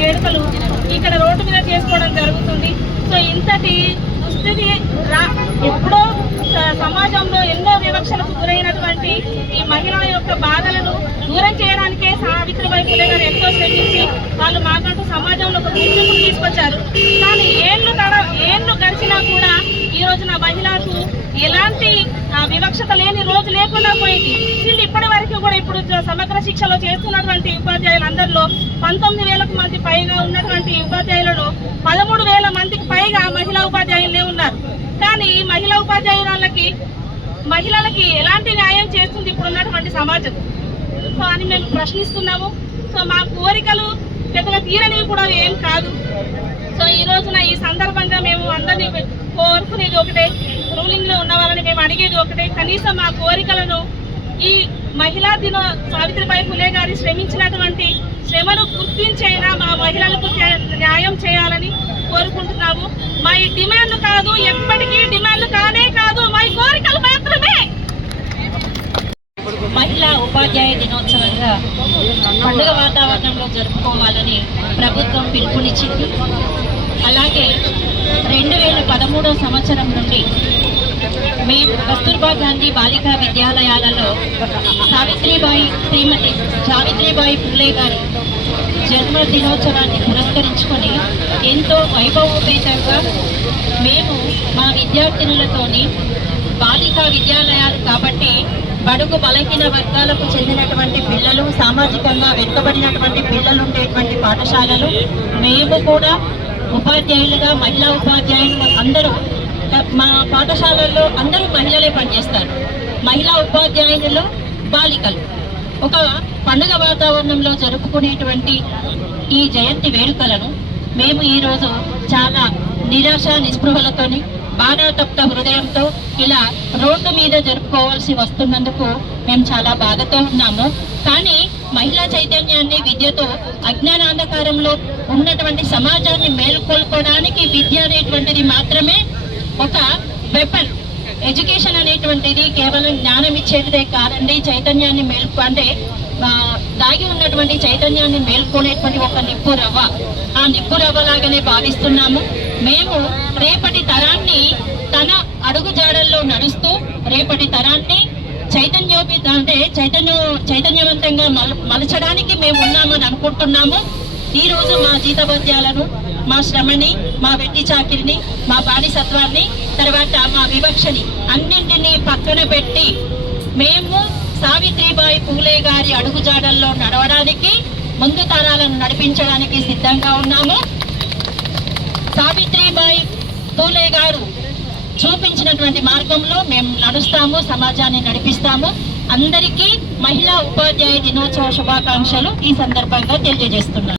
వేడుకలు ఇక్కడ రోడ్డు మీద చేసుకోవడం జరుగుతుంది. సో ఇంతటి దుస్థితి ఎప్పుడో సమాజంలో ఎన్నో వివక్షలకు గురైనటువంటి ఈ మహిళల యొక్క బాధలను దూరం చేయడానికే సావిత్రిబాయి ఫులే గారు ఎంతో శ్రమించి వాళ్ళు మాకంటూ సమాజంలో ఒక గుర్తింపును తీసుకొచ్చారు. కానీ ఏళ్ళు గడిచినా కూడా ఈ రోజున మహిళలకు ఎలాంటి వివక్షత లేని రోజు లేకుండా పోయింది. వీళ్ళు ఇప్పటి వరకు కూడా ఇప్పుడు సమగ్ర శిక్షలో చేస్తున్నటువంటి ఉపాధ్యాయులందరిలో 19,000 మంది పైగా ఉన్నటువంటి ఉపాధ్యాయులలో 13,000 మందికి పైగా మహిళా ఉపాధ్యాయులే ఉన్నారు. కానీ ఈ మహిళా మహిళలకి ఎలాంటి న్యాయం చేస్తుంది ఇప్పుడున్నటువంటి సమాజం? సో అని మేము ప్రశ్నిస్తున్నాము. సో మా కోరికలు పెద్దగా తీరనివి కూడా ఏం కాదు. సో ఈ రోజున ఈ సందర్భంగా మేము అందరినీ కోరుకునేది ఒకటే, రూలింగ్లో ఉన్న వాళ్ళని మేము అడిగేది ఒకటే, కనీసం మా కోరికలను ఈ మహిళా సావిత్రిబాయి ఫులే గారి శ్రమించినటువంటి శ్రమను గుర్తించైనా మా మహిళలకు న్యాయం చేయాలని కోరుకుంటున్నాము. మా ఈ డిమాండ్లు కాదు, ఎప్పటికీ డిమాండ్లు కానే కాదు, మా కోరికలు మాత్రమే. మహిళా ఉపాధ్యాయ దినోత్సవంగా పండుగ వాతావరణంలో జరుపుకోవాలని ప్రభుత్వం పిలుపునిచ్చింది. అలాగే 2013 సంవత్సరం నుండి మేము కస్తూర్బా గాంధీ బాలికా విద్యాలయాలలో శ్రీమతి సావిత్రిబాయి ఫులే గారి జన్మదినోత్సవాన్ని పురస్కరించుకొని ఎంతో వైభవోపేతంగా మేము మా విద్యార్థినులతోని బాలికా విద్యాలయాలు కాబట్టి బడుగు బలహీన వర్గాలకు చెందినటువంటి పిల్లలు, సామాజికంగా వెనుకబడినటువంటి పిల్లలు ఉండేటువంటి పాఠశాలలు, మేము కూడా ఉపాధ్యాయులుగా మహిళా ఉపాధ్యాయులు అందరూ మా పాఠశాలల్లో అందరూ మహిళలే పనిచేస్తారు. మహిళా ఉపాధ్యాయులు బాలికలు ఒక పండుగ వాతావరణంలో జరుపుకునేటువంటి ఈ జయంతి వేడుకలను మేము ఈరోజు చాలా నిరాశ నిస్పృహలతోని బాధాతప్త హృదయంతో ఇలా రోడ్డు మీద జరుపుకోవాల్సి వస్తున్నందుకు మేము చాలా బాధతో ఉన్నాము. కానీ మహిళా చైతన్యాన్ని విద్యతో అజ్ఞానాంధకారంలో ఉన్నటువంటి సమాజాన్ని మేల్కొల్పడానికి విద్య అనేటువంటిది మాత్రమే ఒక వెపన్. ఎడ్యుకేషన్ అనేటువంటిది కేవలం జ్ఞానం ఇచ్చేదే కాదండి, చైతన్యాన్ని అంటే దాగి ఉన్నటువంటి చైతన్యాన్ని మేల్కొనేటువంటి ఒక నిప్పు రవ్వ. ఆ నిప్పు రవ్వలాగానే భావిస్తున్నాము. మేము రేపటి తరాన్ని తన అడుగుజాడల్లో నడుస్తూ రేపటి తరాన్ని చైతన్యవంతంగా మలచడానికి మేము ఉన్నామని అనుకుంటున్నాము. ఈరోజు మా జీతభత్యాలను, మా శ్రమని, మా వెట్టి చాకిరిని, మా బానిసత్వాన్ని, తర్వాత మా వివక్షని అన్నింటినీ పక్కన పెట్టి మేము సావిత్రిబాయి ఫులే గారి అడుగుజాడల్లో నడవడానికి, ముందు తరాలను నడిపించడానికి సిద్ధంగా ఉన్నాము. సావిత్రిబాయి ఫులే గారు చూపించినటువంటి మార్గంలో మేము నడుస్తాము, సమాజాన్ని నడిపిస్తాము. అందరికీ మహిళా ఉపాధ్యాయ దినోత్సవ శుభాకాంక్షలు ఈ సందర్భంగా తెలియజేస్తున్నాను.